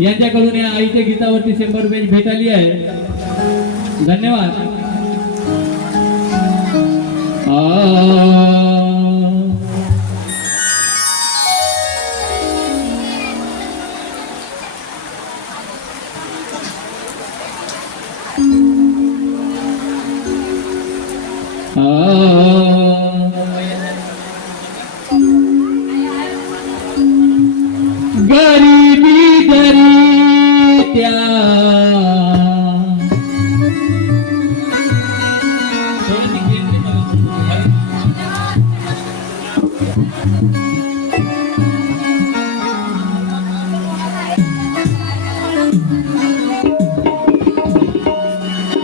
यांच्याकडून या आईच्या गीतावरती 100 रुपयाची भेट आली आहे. धन्यवाद. गरीबी गरीत्या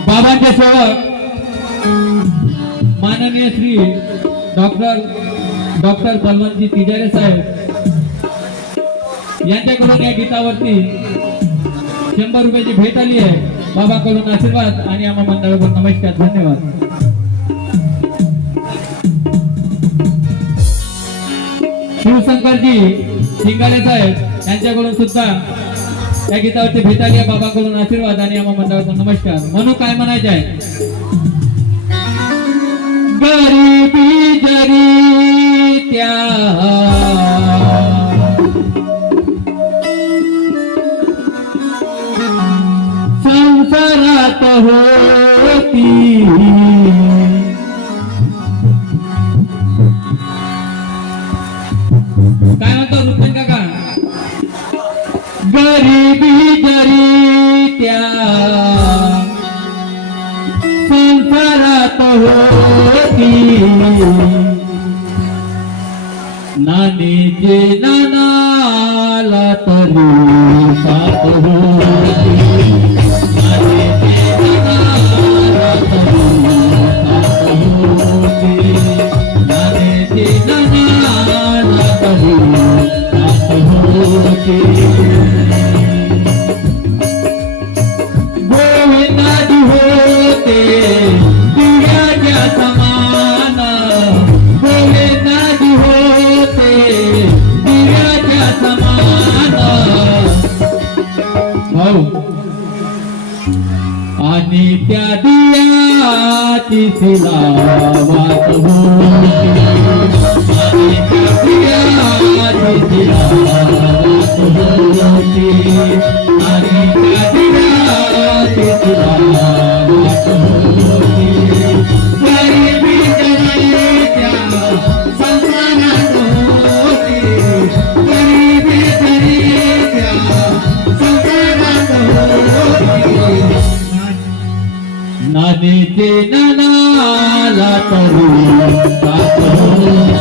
बाबांचे सेवक माननीय श्री डॉक्टर बलवंतजी तिजारे साहेब यांच्याकडून या गीतावरती 100 रुपयाची भेट आली आहे. बाबाकडून आशीर्वाद आणि आम्हा मंडळाकडून नमस्कार. धन्यवाद. शिवशंकरजी शिंगारे साहेब यांच्याकडून सुद्धा या गीतावरती भेट आली आहे. बाबाकडून आशीर्वाद आणि आम्हा मंडळाकडून नमस्कार. म्हणून काय म्हणायचे आहे? गरीबी जरी त्या संसारात होती, काय म्हणतो रुपन काका? गरीबी जरी त्या संसारात होती, नानीचे नानाला तरी साथ होती, नानीचे नानाला तरी साथ होती, नानीचे नानाला तरी साथ होती. गोविंदाजी होते दिव्याच्या समान, गोविंदाजी होते दिव्याच्या समान. भाऊ आणि त्या दिव्याची सिलावत होती, आणि त्या दिव्याची सिलावत होती, आणि त्या दिव्याची सिलावत होती. गरीबी जरी त्या संसारात होती, गरीबी जरी त्या संसारात होती, नानीचे नानाला तरी साथ होती.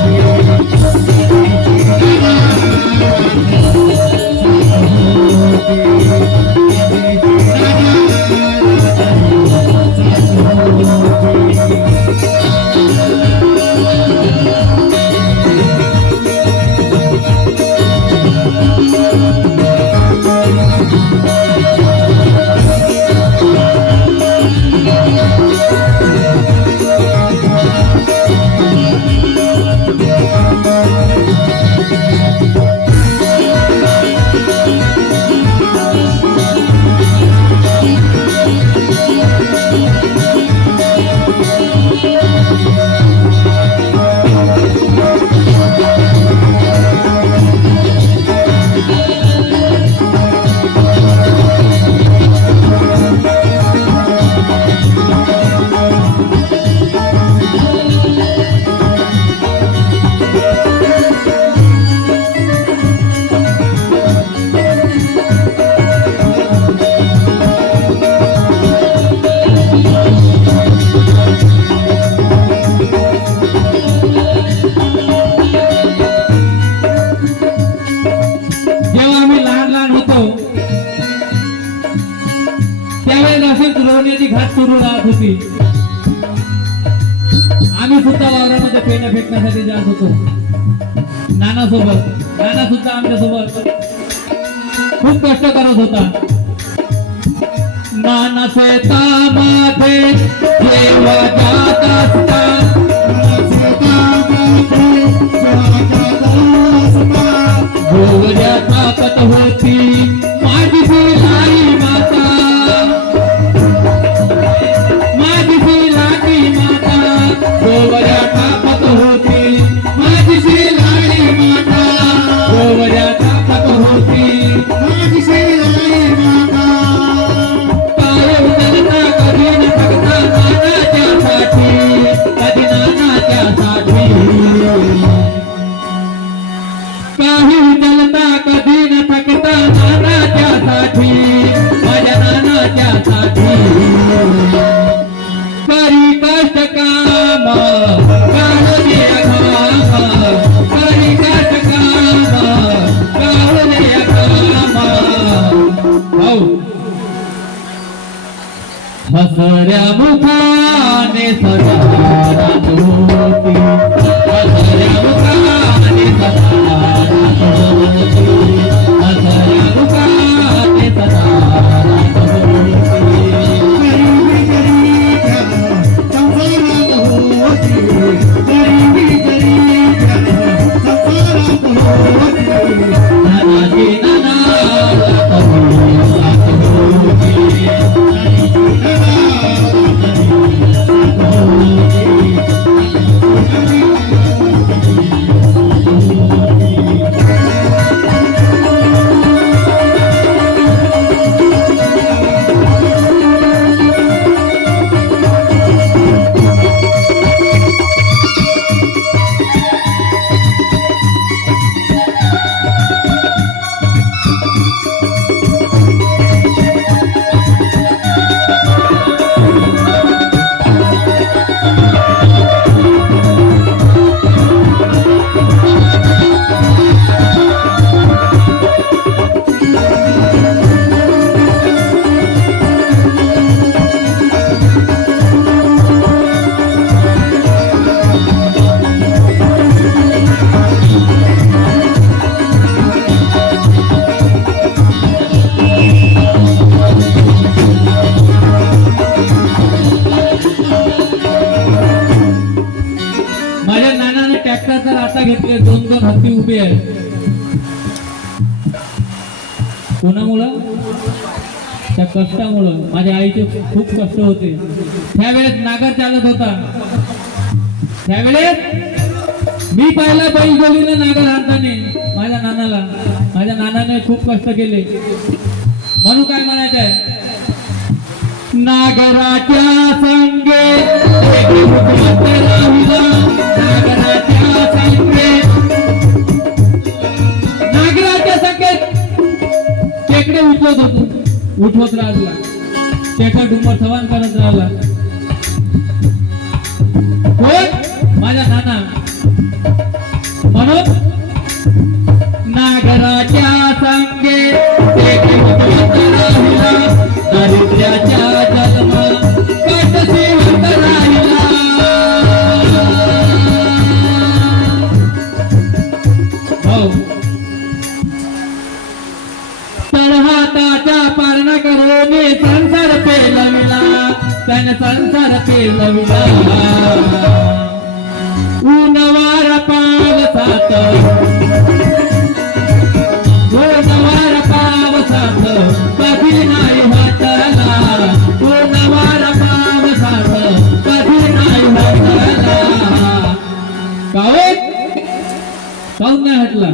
रोवण्याची घाट सुरू राहत होती. आम्ही सुद्धा वावरामध्ये पेण्या फेकण्यासाठी जात होतो नाना सोबत. नाना सुद्धा आमच्या सोबत खूप कष्ट करत होता. नाना शेतामध्ये जेव्हा जात असता, गोवऱ्या ताकद होती माझी साठी माझ्या नानाच्यासाठी करी कष्ट काम काढले घाम करी कष्ट काम काढले घाम भाऊ हसऱ्या मुखाने सदा रात होती हसऱ्या मुखाने सदा रात होती हसऱ्या मुखाने सदा रात होती नानाची नाना रात होती माझ्या नानाने ट्रॅक्टरचा आता घेतले दोन दोन हत्ती उभे आहेत कोणामुळं त्या कष्टामुळं माझ्या आईचे खूप कष्ट होते त्यावेळेस नागर चालत होता त्यावेळेस मी पाहिला बैलजोडीने नागर हाताने माझ्या नानाने खूप कष्ट केले म्हणून काय म्हणायचंय नागराच्या संगे नागराच्या संगे टेकडे उठवत राहिला टेका डुंबर सवान करत राहिला कोण माझ्या नाना म्हणून नागराच्या संगे टेकडे उठवत राहिला दारिद्र्याच्या जन्म कटसी होत राहिला तळहाताच्या पारणा करून संसार पेलविला त्याने संसार पेलविला ऊनवार पावसात ऊनवार पावसात कधी नाही हातला ऊनवार पावसात कधी नाही हातला काहून नाही हटला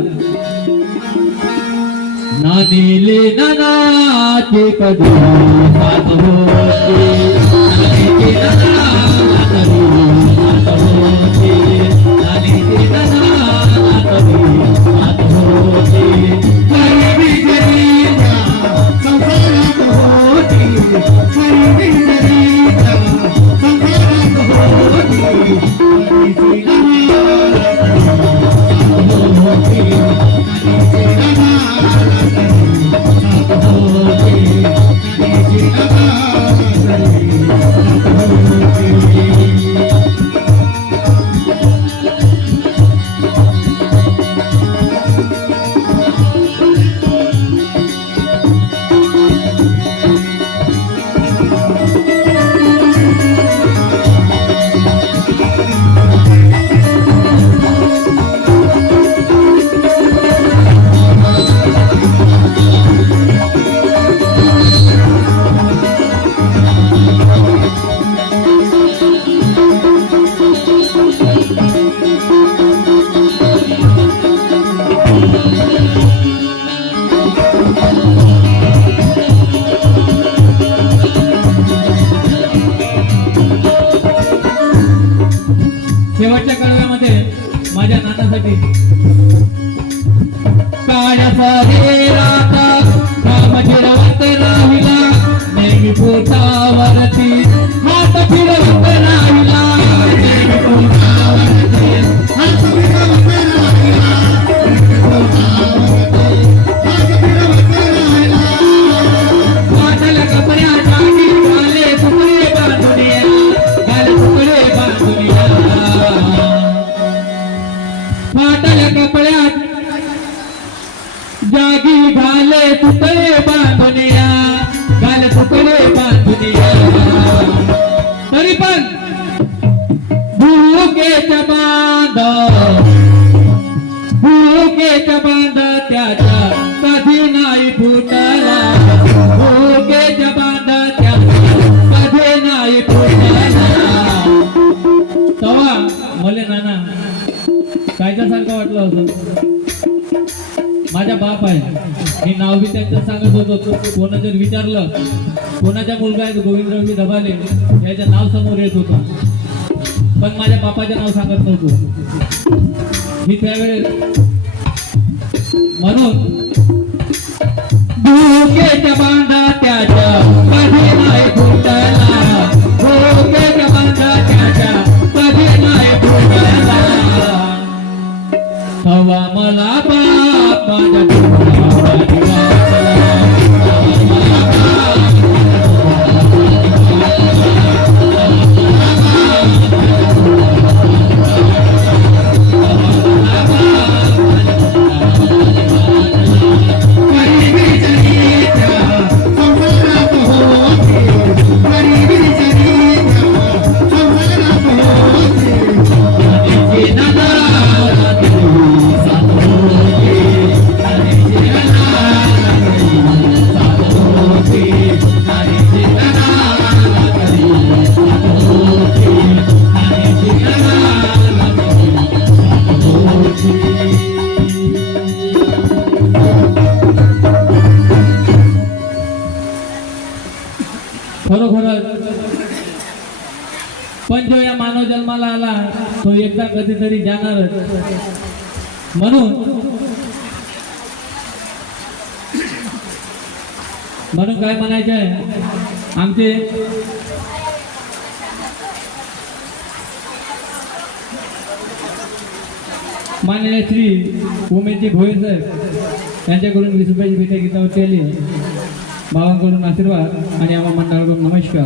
ना दिले नानाचे कधी साथ होते नानीचे नाना कधी साथ होते नानीचे नाना कधी साथ होते गरीबी गरीबा संसारात होती गरीबी गरीबा संसारात होती नानीचे नाना होती नानीचे नाना शेवटच्या कडव्यामध्ये माझ्या नानासाठी काळ्या सारे राता माझ्या बाप आहे. मी नाव बी त्यांचं सांगत होतो. कोणा जर विचारलं कोणाचा मुलगा आहे गोविंदरावजी धबाले याचं नाव समोर येत होतं, पण माझ्या बापाचे नाव सांगत नव्हतो मी त्यावेळेस. म्हणून भुकेच्या बांधा त्याच्या कधी नाही फुटला, भुकेच्या बांधा त्याच्या कधी नाही फुटला. हवा मला बाप माझ्या पण जो या मानव जन्माला आला तो एकदा कधीतरी जाणारच. म्हणून काय म्हणायचं आहे आमचे माननीय श्री उमेशजी भोये सर यांच्याकडून 20 रुपयाची भेट गीतावरती आली. बाबांकडून आशीर्वाद आणि आम्हा मंडळाकडून नमस्कार.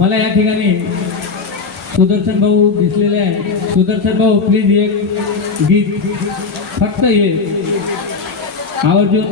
मला या ठिकाणी सुदर्शन भाऊ दिसलेले आहे. सुदर्शन भाऊ प्लीज एक गीत फक्त हे आवर्जून